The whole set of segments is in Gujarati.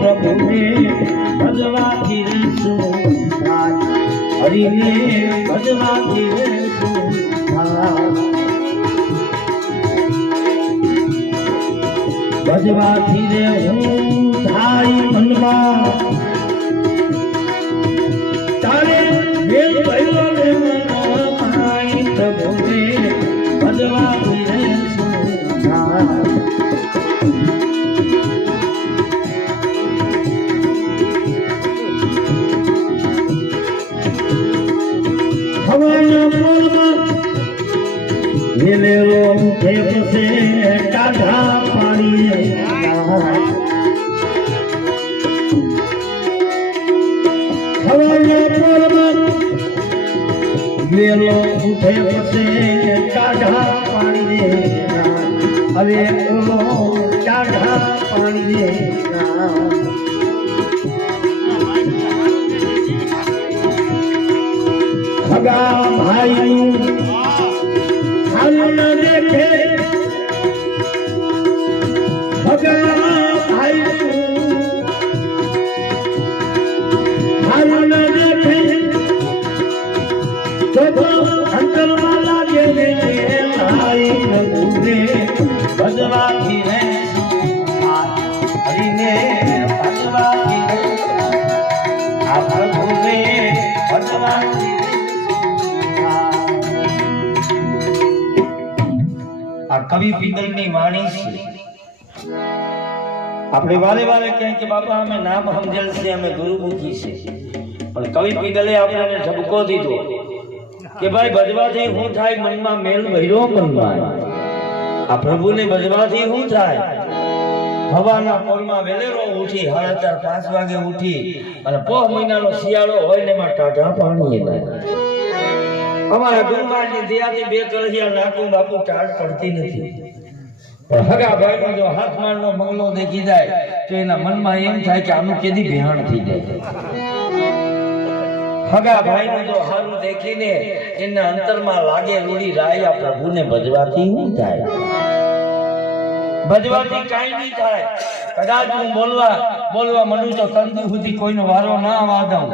પ્રભુને ભજવાથી રહેશું હરિને ભજવાથી રહેશું ભજવાથી રે હું થાય મનમાં તારે મેલ ભયો રે મનાઈ પ્રભુને ભજવાથી રહેશું મેલેરો ઉઠે પસે કાઢા પાણી મેલો ઉઠે પસે કાઢા પાણી હવે ઓલો કાઢા પાણી ખગા ભાઈ હાલ ન દેખે ભગા ભાઈ હાલ ન દેખે તો અંતરમાં લાગે રે ભાઈ પ્રભુને ભજવાથી રે હરિને ભજવાથી રે આ પ્રભુને ભજવાથી આ કવિ પિંગલની વાણી છે. આપણે વાલે વાલે કહે કે બાપા અમે નામ સમજેલ છે, અમે ગુરુમુખી છે, પણ કવિ પિંગલે આપણને ઠપકો દીધો કે ભાઈ ભજવાથી શું થાય? મનમાં મેલ ભર્યો મનમાં આ પ્રભુને ભજવાથી શું થાય? હવાના પોરમાં વેલેરો ઉઠી 4:30-5 વાગે ઉઠી અને પોહ મહિનાનો શિયાળો હોય ને એમાં ટાઢા પાણી અમારા ગુરુમાની દયાથી 2 કળશિયા નાખું બાપુ ટાઢ પડતી નથી. પણ હગા ભાઈનો જો હાથમાળનો બંગલો દેખી જાય તો એના મનમાં એમ થાય કે આનું કેદી ભેહાણ થઈ જાય. હગા ભાઈનું જો હારું દેખીને એના અંતરમાં લાગે રૂડી રાય આ પ્રભુને ભજવાથી નહીં થાય. ભજવાથી કાંઈ નહીં થાય. કદાચ હું બોલવા મળું તો તંદુ સુધી કોઈનો વારો ના આવવા દઉં,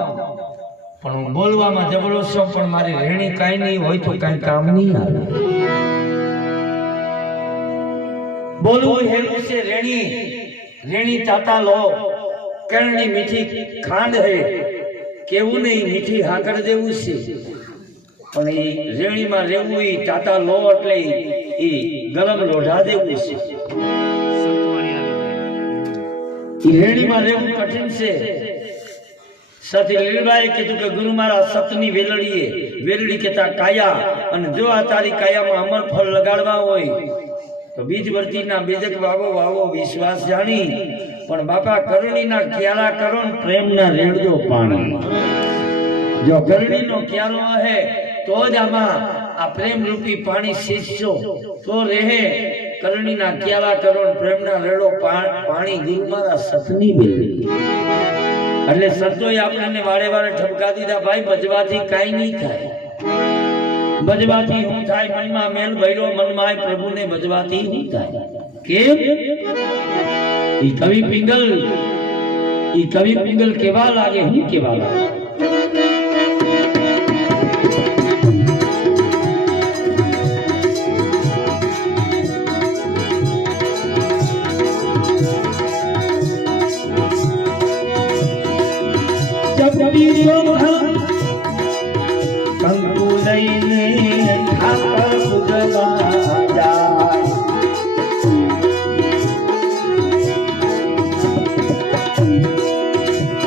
પણ હું બોલવામાં જબરો છું, પણ મારી રેણી કાંઈ નહીં હોય તો કાંઈ કામ નહીં આવે. બોલવું હેલું છે. રેણી ચાતા લો કરણી મીઠી ખાંડ હે, કેવું નહીં મીઠી હાકર દેવું છે, પણ એ રેણીમાં રહેવું એ ચાતા લો એટલે એ ગરમ લોઢા દેવું છે. એ રેણીમાં રહેવું કઠિન છે. સતી લીલબાએ કીધું કે ગુરુ મારા સતની વેલડી કેતા કાયા, અને જો આ તારી કાયામાં અમર ફળ લગાડવા હોય તો બીજ વર્તીના બીજક વાવો વિશ્વાસ જાણી, પણ બાપા કરણીના ક્યારા કરો ને પ્રેમના રેડજો પાણી. જો કરણીનો ક્યારો હે તો જ આમાં આ પ્રેમ રૂપી પાણી સીંચજો તો રહે. કરણીના ક્યારા કરો ને પ્રેમના રેડો પાણી ગુરુ મારા સતની વેલડી. એટલે સંતોએ આપણને વારે વારે ઠપકા દીધા, ભાઈ ભજવાથી કાંઈ નહીં થાય. ભજવાથી શું થાય? મનમાં મેલ ભર્યો મનમાં પ્રભુને ભજવાથી શું થાય? કેમ? ઈ કવિ પિંગલ કેવા લાગે? હું કેવા લાગે? કંકુ લઈને ઠાકર પૂજવા જાય,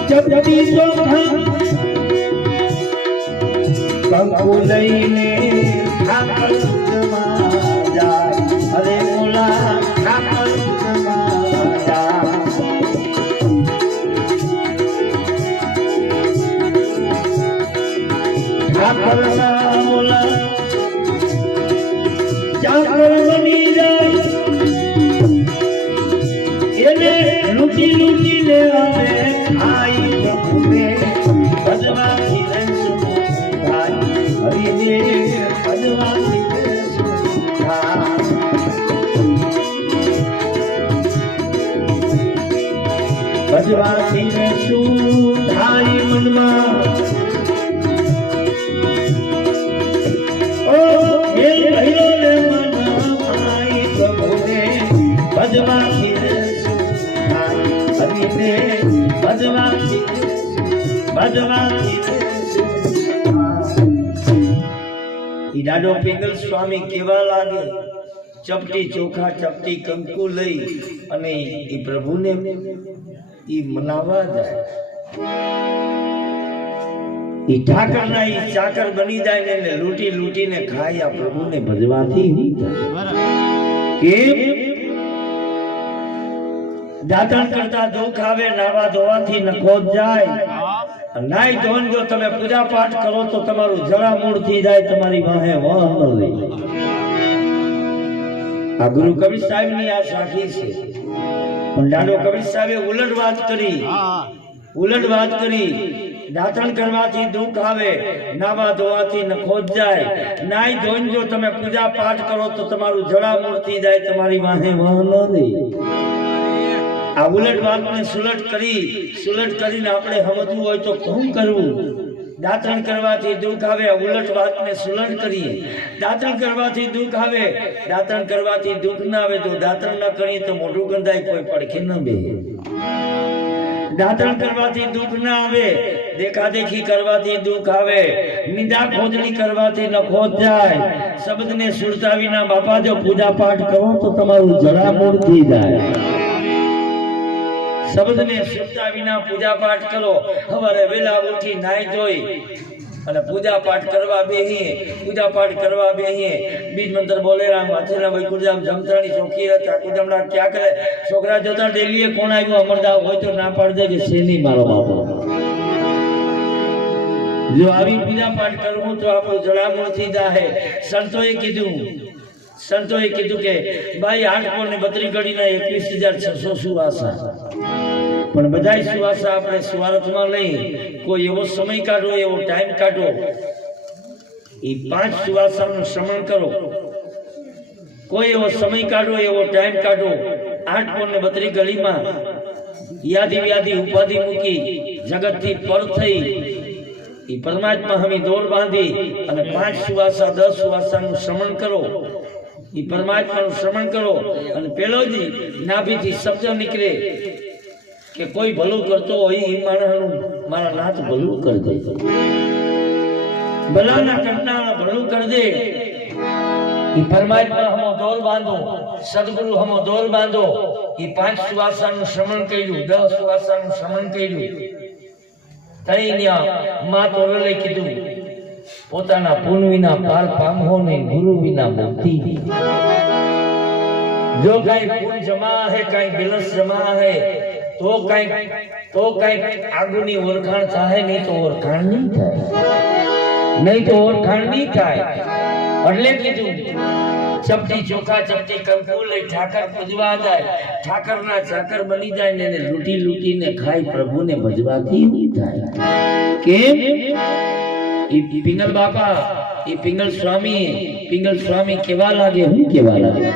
જપતી ચોખા કંકુ લઈને ઠાકર પૂજવા જાય. અરે બોલા ઠાકર પૂજવા જાય. ઠાકરના બોલા ચાકર બની જાય, એને લૂટી લે આવે ખાઈ પ્રભુને ભજવાથી રહેશું. હરિને ભજવાથી ભજવાથી ને શું થાય મનમાં ઓ એ ભયો ને મનાઈ પ્રભુને ભજવાથી ને શું થાય હરિને ભજવાથી દાદો પિંગલ સ્વામી કેવા લાગે ચપટી ચોખા ચપટી કંકુ લઈ અને એ પ્રભુને એ મનાવા જાય એ ઠાકરના એ ચાકર બની જાય ને લૂંટી લૂંટીને ખાય આ પ્રભુને ભજવાથી કેમ દાતણ કરતા દુઃખ આવે નાવા ધોવાથી નખો જાય નાઈ ધોન જો તમે પૂજા પાઠ કરો તો તમારું જરા મૂળ થઈ જાય તમારી વાહે વાહ ન લે આ ગુરુ કબીર સાહેબ ની આ સાખી છે પણ દાદો કબીર સાહેબે ઉલટ વાત કરી દાતણ કરવાથી દુઃખ આવે નાવા ધોવાથી નખો જાય નાઈ ધોન જો તમે પૂજા પાઠ કરો તો તમારું જરા મૂળ થઈ જાય તમારી વાહે વાહ ન લે આ ઉલટ વાતને સુલટ કરીને આપણે સમજવું હોય તો શું કરવું દાતણ કરવાથી દુઃખ આવે ઉલટ વાતને સુલટ કરીએ દાતણ કરવાથી દુઃખ આવે દાતણ કરવાથી દુઃખ ના આવે તો દાતણ ન કરીએ તો મોઢું ગંધાય કોઈ પડખે ન બે દાતણ કરવાથી દુઃખ ના આવે દેખાદેખી કરવાથી દુઃખ આવે નિંદા ખોદણી કરવાથી નખો જાય શબ્દને સુરતા વિના બાપા જો પૂજા પાઠ કરો તો તમારું જરા મૂળ થઈ જાય શબ્દને સુરતા વિના પૂજા પાઠ કરો સવારે વેલા ઉઠી નાઈ ધોઈ અને પૂજા પાઠ કરવા બેહીએ બીજ મંત્ર બોલે રામ માથેના વૈકુંઠધામ જમતાણી ચોખી ઠાકુરધામના ક્યાં કરે છોકરા જોતા ડેલીએ કોણ આવ્યું અમરદાસ હોય તો ના પાડ દે કે શેની મારો બાપો જો આવી પૂજા પાઠ કરવું તો આપણું જળામૂળ થઈ જાય સંતોએ કીધું કે ભાઈ 8 ને 32 ઘડીના 21,600 સુવાસા પણ બધાય સુવાસા આપણે સ્વાર્થમાં લઈ કોઈ એવો સમય કાઢો એવો ટાઈમ કાઢો એ 5 સુવાસાનું શ્રવણ કરો કોઈ એવો સમય કાઢો એવો ટાઈમ કાઢો 8 ને 32 ઘડીમાં યાદી ઉપાધિ મૂકી જગતથી પર થઈ એ પરમાત્મા હમી દોર બાંધી અને 5 સુવાસા 10 સુવાસાનું શ્રવણ કરો એ પરમાત્માનું શ્રવણ કરો અને પેલો જ નાભીથી શબ્દ નીકળે કે કોઈ ભલું કરતો હોય એ માણસનું મારા નાથ ભલું કરી દે ભલાના કરનારા ભલું કરી દે એ પરમાત્મા હમો દોર બાંધો સદગુરુ હમો દોર બાંધો એ 5 સુવાસાનું શ્રવણ કર્યું 10 સુવાસાનું શ્રવણ કર્યું તૈયા મા તોરલે કીધું પોતાના પુન વિના પાર પામહો ને ગુરુ વિના મુક્તિ જો કઈ પુન જમા હે કઈ બિલસ જમા હે તો કઈ આગુની ઓળખાણ થાય નહીં તો ઓળખાણ નહીં થાય એટલે કીધું ચપટી ચોખા ચપટી કંકુ લઈ ઠાકર પૂજવા જાય ઠાકરના ચાકર બની જાય ને એને લૂંટીને ખાય પ્રભુને ભજવાથી નહીં થાય કેમ એ પિંગલ બાપા એ પિંગલ સ્વામી કેવા લાગે હું કેવા લાગે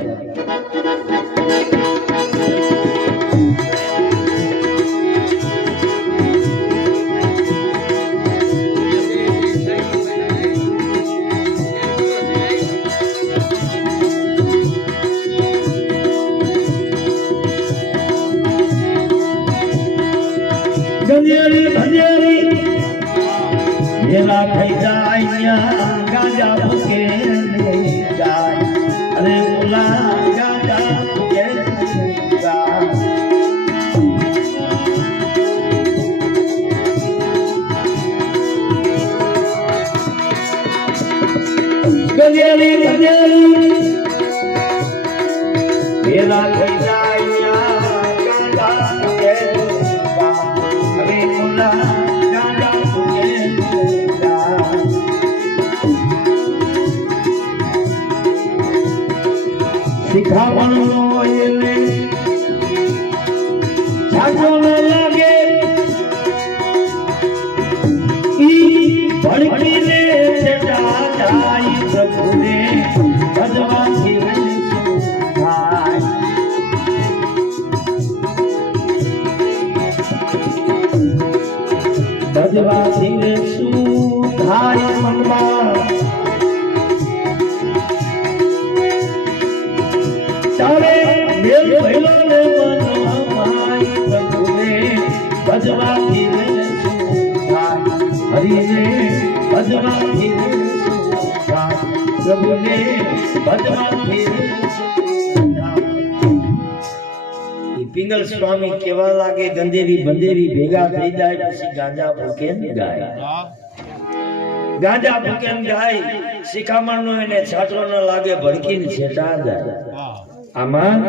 ભજેરી વેલા થઈ જાય ગાજા ફૂકે જાય અને ઓલા ગાજા ફૂકે ગજેરી વેલા થઈ જાય ગાજા ફૂકે હવે ઓલા શિખામણનો એને જાજો ન લાગે ઈ ભડકીને છેટા જાય પ્રભુને ભજવાથી થાય ભજવાથી રે શું થાય મનમાં તારે મેલ ભૈલો ને મનમાઈ પ્રભુને ભજવાથી રે શું થાય હરિને ભજવાથી રે શું થાય પ્રભુને ભજવાથી રે શું થાય પિંગલ સ્વામી કેવા લાગે ગંધેરી બંધેરી ભેગા થઈ જાય પછી ગાંજા ભૂકે ગાય ગાંજા ભૂકે ગાય શિખામણ નો એને છાતરો ન લાગે ભડકીને છેટા જાય આમાં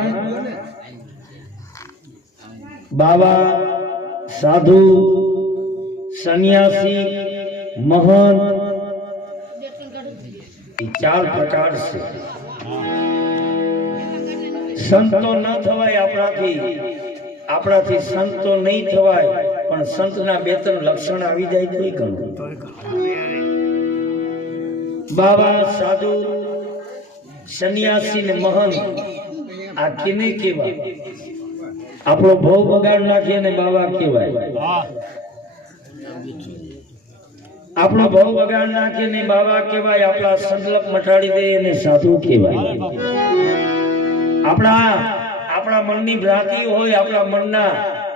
બાવા સાધુ સંન્યાસી મહંત એ 4 પ્રકાર છે સંતો ન થવાય આપણાથી સંતો નહીં થવાય પણ સંતના 2-3 લક્ષણ આવી જાય તો ઘણું બાવા સાધુ સંન્યાસી ને મહંત આ કેને કહેવાય આપણો ભવ બગાડ નાખીએ ને બાવા કહેવાય આપણો ભવ બગાડ નાખીએ ને બાવા કહેવાય આપણા સંકલ્પ મટાડી દે અને સાધુ કહેવાય આપણા મનની ભ્રાંતિ હોય આપણા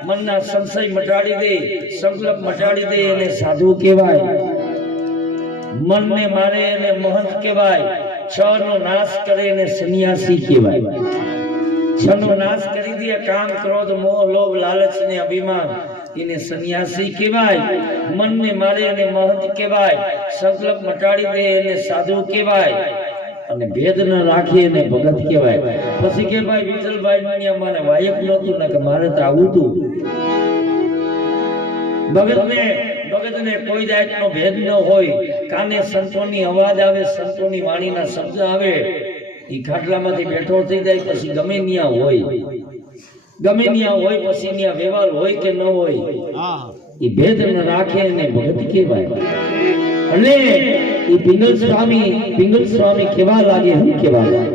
મનના સંશય મટાડી દે સંકલ્પ મટાડી દે અને સાધુ કહેવાય મનને મારે અને મહંત કહેવાય 6 નો નાશ કરે અને સંન્યાસી કહેવાય 6 નો નાશ કરી દે કામ ક્રોધ મોહ લોભ લાલચ ને અભિમાન એને સંન્યાસી કહેવાય મનને મારે અને મહંત કહેવાય સંકલ્પ મટાડી દે અને સાધુ કહેવાય અને ભેદ ન રાખી અને ભગત કહેવાય પછી કે ભાઈ વિઠ્ઠલભાઈ દુનિયા મને વાયક નહોતું ને કે મારે તો આવું હતું ભગતને કોઈ જાતનો ભેદ ન હોય કાને સંતોની અવાજ આવે સંતોની વાણીના શબ્દ આવે ઈ ખાટલામાંથી બેઠો થઈ જાય પછી ગમે ન્યા હોય પછી ન્યા વ્યવહાર હોય કે ન હોય ઈ ભેદ ન રાખે અને ભગત કહેવાય અને ઈ પિંગલ સ્વામી કેવા લાગે હમ કેવા લાગે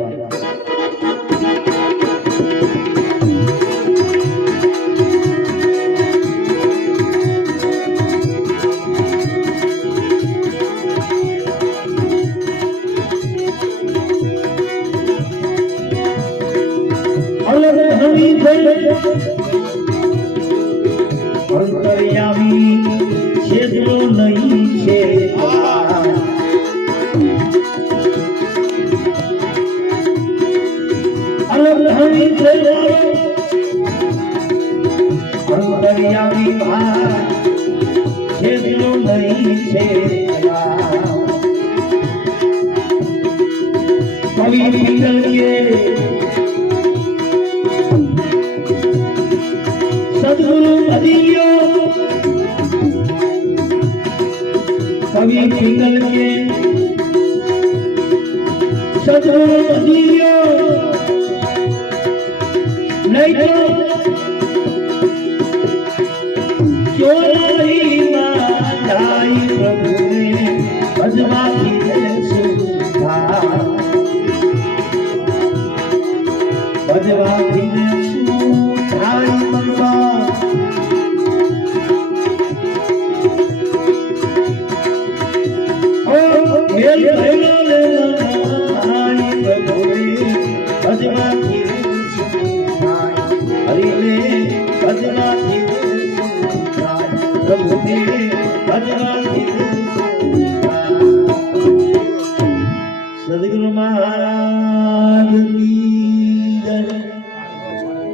અંતર્યામી છેદરો નહીં છે અંતર્યામી છેદરો નહીં છે કવિ પિંગલ કે સદગુરુ અધિલ્યો કવિ પિંગલ કે સદગુરુ અધિલ્યો નહીં તો ચોરાઈમાં જાય પ્રભુને ભજવાથી સુધા ભજવાથી સુધાય મનમાં ઓ મેલ ભૈલો ને આઈ પ્રભુને ભજવાથી સુધાય હરિને ભજવાથી સુધાય પ્રભુને ભજવાથી સુધાય સદગુરુ મહારાજ